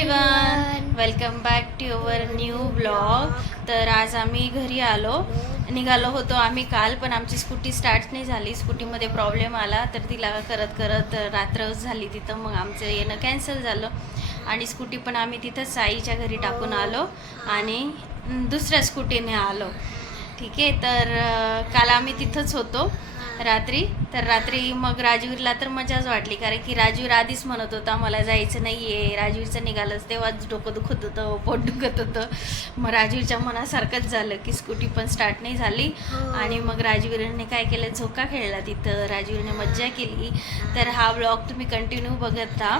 Everyone, welcome back to our new blog. तर आज आम्ही घरी निघालो होतो आम्ही काल, पण आमची स्कूटी स्टार्ट नाही झाली. स्कूटीमध्ये प्रॉब्लेम आला, तर तिला करत करत रात्र झाली तिथं. मग आमचं येणं कॅन्सल झालं आणि स्कूटी पण आम्ही तिथंच आईच्या घरी टाकून आलो आणि दुसऱ्या स्कूटीने आलो. ठीक आहे. तर काल आम्ही तिथंच होतो रात्री. तर रात्री मग राजवीरला तर मजाच वाटली, कारण की राजवीर आधीच म्हणत होता मला जायचं नाही आहे. राजवीरचं निघालंच तेव्हाच डोकं दुखत होतं, पोट दुखत होतं. मग राजवीरच्या मनासारखंच झालं की स्कूटी पण स्टार्ट नाही झाली. आणि मग राजवीरने काय केलं, झोका खेळला तिथं. राजवीरने मज्जा केली. तर हा ब्लॉग तुम्ही कंटिन्यू बघत राहा.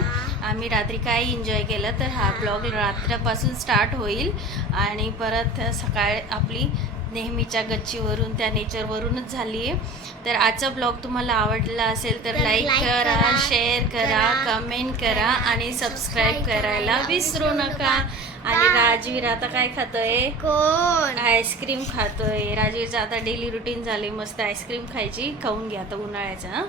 आम्ही रात्री काय एन्जॉय केलं, तर हा ब्लॉग रात्रपासून स्टार्ट होईल आणि परत सकाळ आपली नेहमीच्या गच्चीवरून त्या नेचरवरूनच झाली आहे. तर आजचा ब्लॉग तुम्हाला आवडला असेल तर लाईक करा, शेअर करा, कमेंट करा आणि सबस्क्राईब करायला विसरू नका. आणि राजवीर आता काय खातोय? आईस्क्रीम खातोय. राजवीरचं आता डेली रुटीन झाले, मस्त आईस्क्रीम खायची. खाऊन घ्या आता उन्हाळ्याचा,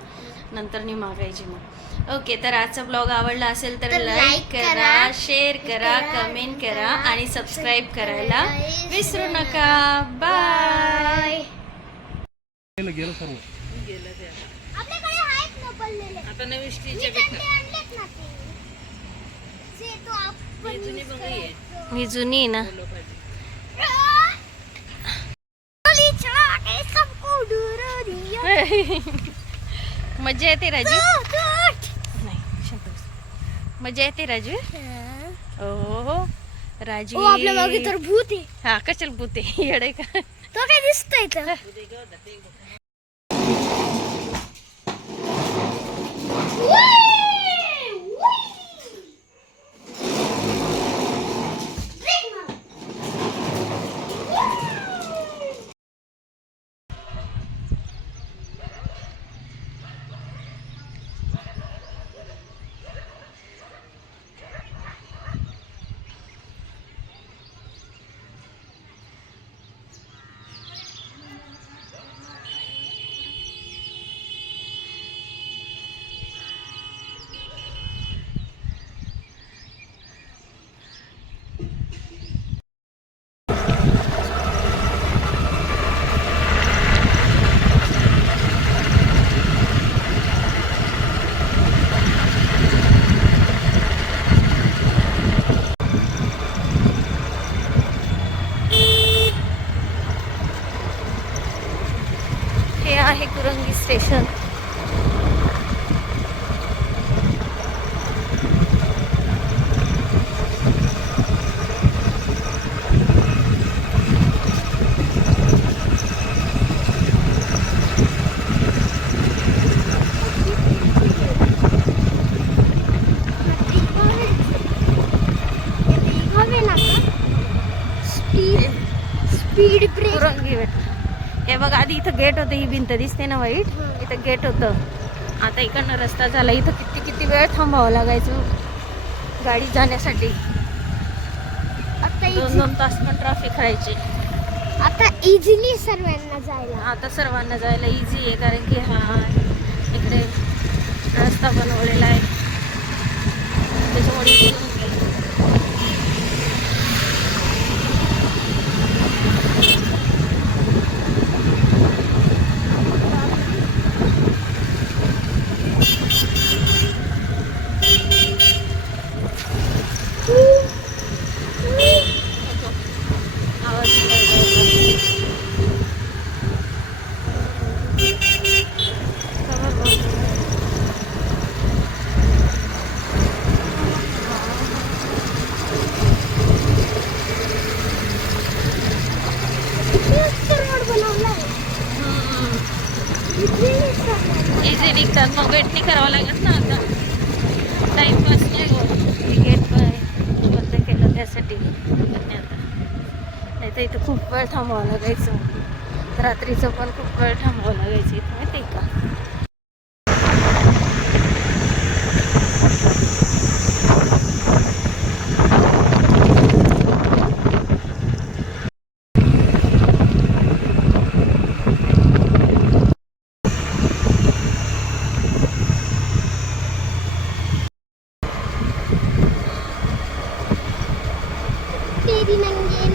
नंतर नाही मागायची मग. ओके, तर आजचा ब्लॉग आवडला असेल तर लाईक करा, शेअर करा, कमेंट करा आणि सबस्क्राईब करायला विसरू नका. बाय. गेलं सर्व गेलं ते आपल्याकडे आहेत ना पडलेले. आता नवीन स्टीलचे भेटतात ना ते तो आपण जुनी बघ आहे. ही जुनी ना. मजा येते राजू. नाही, शांत बस. मजा येते राजू. हो राजू, आपल्या मागे तर भूत आहे. हा, कशाला भूत आहे? येडे का? तो काय दिसतोय तर हे आहे Kurangi station. Speed break. Kurangi भेट. हे बघ, आधी इथं गेट होतं. ही भिंत दिसते ना वाईट, इथं गेट होतं. आता इकडनं रस्ता झाला. इथं किती वेळ थांबावं लागायचं गाडी जाण्यासाठी. आता 2-2 तास पण ट्रॅफिक राहायची. आता इझिली सर्वांना जायला. आता सर्वांना जायला इझी आहे, कारण की हा इकडे रस्ता बनवलेला आहे, त्याच्यामुळे इकडून गेलं. इझी निघतात, मग वेट नाही करावं लागत ना. आता टाइमपास नाही होत. गेट बंद केलं त्यासाठी. नाही तर इथं खूप वेळ थांबावं लागायचं. रात्रीचं पण खूप वेळ थांबावं लागायचं इथं, माहिती आहे का?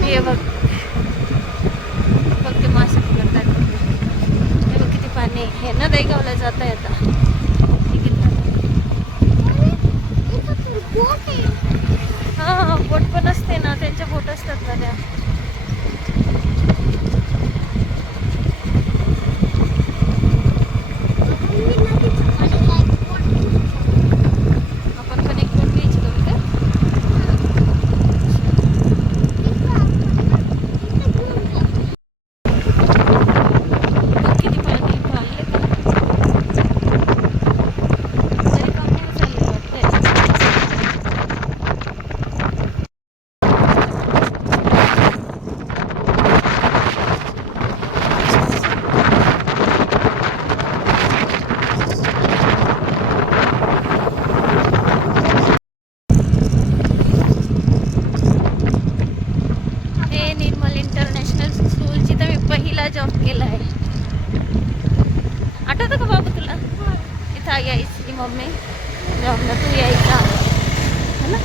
हे बघ बघ ते मासे पकडतात. हे बघ किती पाणी आहे. हे ना दहीगावला जाता येता. हे किती बोट आहे. हा बोट पण असते ना, त्यांच्या बोट असतात ना त्या. आपण पण एक बोट घ्यायची करू का? किती पाणी वाढले का? तरी कमी झाले वाटतंय. हे निर्मल इंटरनॅशनल स्कूल जिथं मी पहिला जॉब केला आहे. आठवतं का बाबा तुला? इथं यायची मम्मी जॉबला, तू यायचा है ना?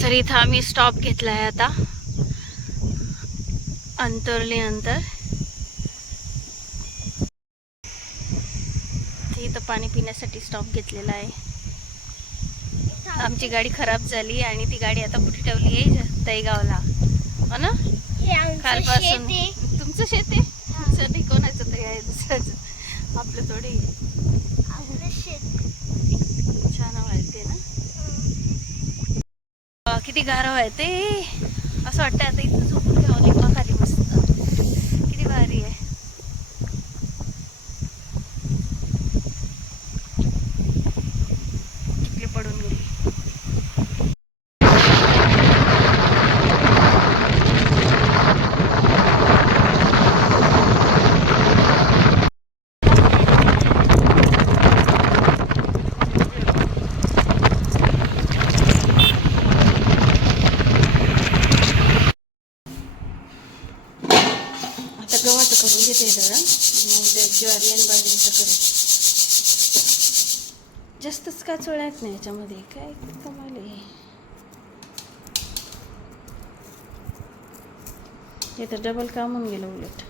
तर इथं आम्ही स्टॉप घेतला आहे आता अंतरली नंतर. इथं पाणी पिण्यासाठी स्टॉप घेतलेला आहे. आमची गाडी खराब झाली आणि ती गाडी आता कुठे ठेवली आहे? दहीगावला, हो ना? कालपासून. तुमचं शेत आहे? तुमचं नाही, कोणाचं तरी आहे, दुसऱ्याचं. आपलं थोडी. छान वाटते ना. किती गारवा आहे ते. असं वाटतं आता इथं झोपून घ्यावं लिंबाखाली मस्त. किती भारी आहे. किती पडून गेली. गव्हाचं करून घेते जरा, मग उद्या ज्वारी आणि बाजरीचं करेल. जास्तच काय चोळ्यात नाही याच्यामध्ये, काय कमाल आहे. हे तर डबल काम होऊन गेलं उलट.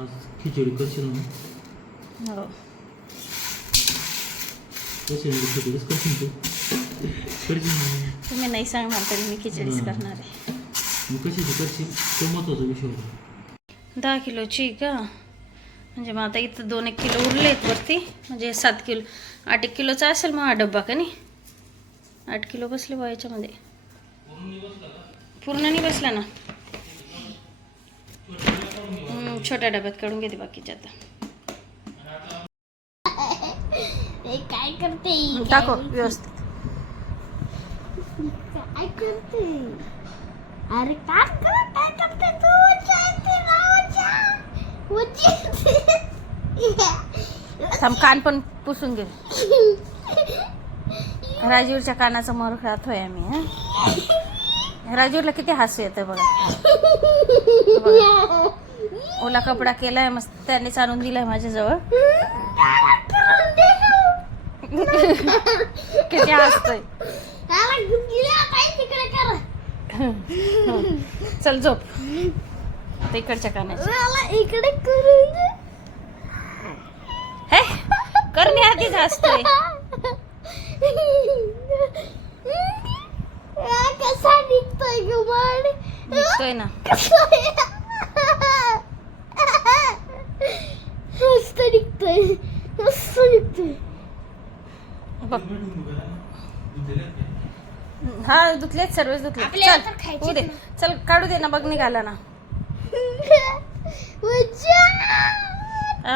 आज खिचडी करशील ना? हो. कशी खिचडी कसं करशील तू? करशील ना? तुम्ही नाही सांगणार तरी मी खिचडीच करणार आहे. मग कशाची करशील तो महत्त्वाचा विषय होता. 10 किलोची का? म्हणजे मग आता इथं 2-1 किलो उरलेत वरती, म्हणजे 7 किलो 8-1 किलोचा असेल मग हा डब्बा का नाही. 8 किलो बसले बा याच्यामध्ये. पूर्ण नाही बसला ना. छोट्या डब्यात काढून घेते बाकीच्या आता. काय करते? टाको व्यवस्थित. काय करते? अरे काय करते तू? थांब, कान पण पुसून घे. राजूरच्या कानाचा मोर खातोय आम्ही. राजूरला किती हसू येतं बघा. ओला कपडा केलाय मस्त, त्यांनीच आणून दिलाय माझ्याजवळ. किती हसतोय. चल झोप. आता इकडच्या कानाची इकडे करून हे करणे आधीच हसतोय. कसा निघतोय गुमान? निघतोय ना. मस्त निघतोय, मस्त निघतोय. बघ. हा धुतलेच, सर्वच धुतले. चल होऊ दे, चल काढू दे ना. बघ निघाला ना.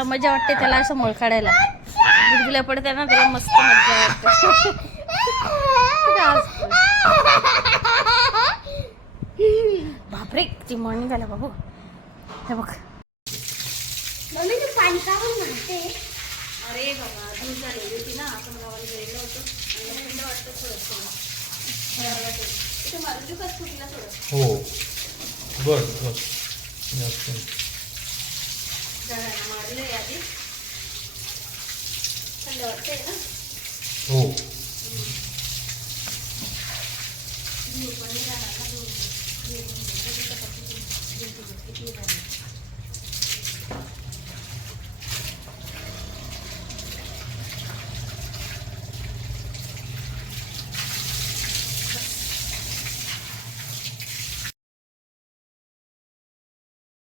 मजा वाटते त्याला असं मोळ काढायला. गुडगुल्या पडते ना त्याला, मस्त मजा वाटते. मग निघाला बाबू. हे बघ. मम्मी तू पाणी काढून म्हणते. अरे बाबा दूर झालेली होती ना, आपण गावाला गेलो होतो आणि थंड वाटतं थोडं. इथे मारू का स्कूटीला थोडं? हो बस बस जास्त झाडांना मारलंय आधी. थंड वाटतंय ना. हो